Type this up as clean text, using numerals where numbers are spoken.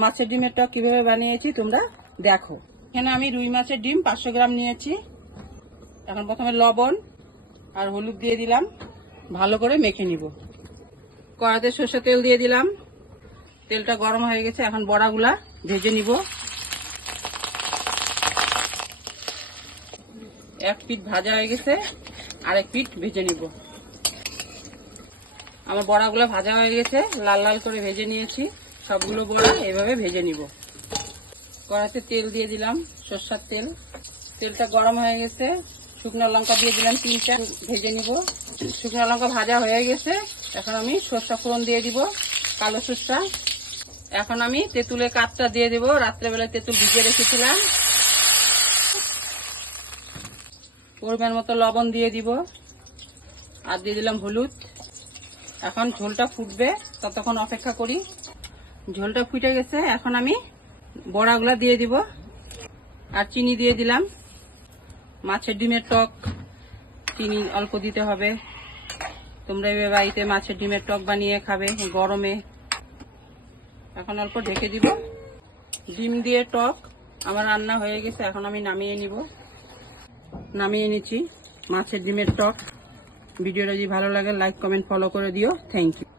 মাছের ডিমের টক কিভাবে বানিয়েছি তোমরা দেখো। এখানে আমি রুই মাছের ডিম 500 গ্রাম নিয়েছি। এখন প্রথমে লবণ আর হলুদ দিয়ে দিলাম, ভালো করে মেখে নিব। কড়াইতে সরষের তেল দিয়ে দিলাম, তেলটা গরম হয়ে গেছে। এখন বড়াগুলা ভেজে নিব। এক পিঠ ভাজা হয়ে গেছে, আরেক পিঠ ভেজে নিব। আমার বড়াগুলো ভাজা হয়ে গেছে, লাল লাল করে ভেজে নিয়েছি। সবগুলো বড়া এভাবে ভেজে নিব। কড়াইতে তেল দিয়ে দিলাম, সরষের তেল। তেলটা গরম হয়ে গেছে, শুকনো লঙ্কা দিয়ে দিলাম 3টা, ভেজে নিব। শুকনো লঙ্কা ভাজা হয়ে গেছে, এখন আমি সরষা ফোড়ন দিয়ে দিব, কালো সরষা। এখন আমি তেঁতুলের কাঠটা দিয়ে দিব, রাত্রেবেলা তেঁতুল ভিজিয়ে রেখেছিলাম। পরিমাণ মতো লবণ দিয়ে দিব, আর দিয়ে দিলাম হলুদ। এখন ঝোলটা ফুটবে, ততক্ষণ অপেক্ষা করি। ঝোলটা ফুটে গেছে, এখন আমি বড়াগুলা দিয়ে দিব, আর চিনি দিয়ে দিলাম। মাছের ডিমের টক, চিনি অল্প দিতে হবে। তোমরা এবার বাড়িতে মাছের ডিমের টক বানিয়ে খাবে গরমে। এখন অল্প ঢেকে দিব। ডিম দিয়ে টক আমার রান্না হয়ে গেছে, এখন আমি নামিয়ে নিব। নামিয়ে নিচ্ছি মাছের ডিমের টক। ভিডিওটা যদি ভালো লাগে লাইক কমেন্ট ফলো করে দিও। Thank you.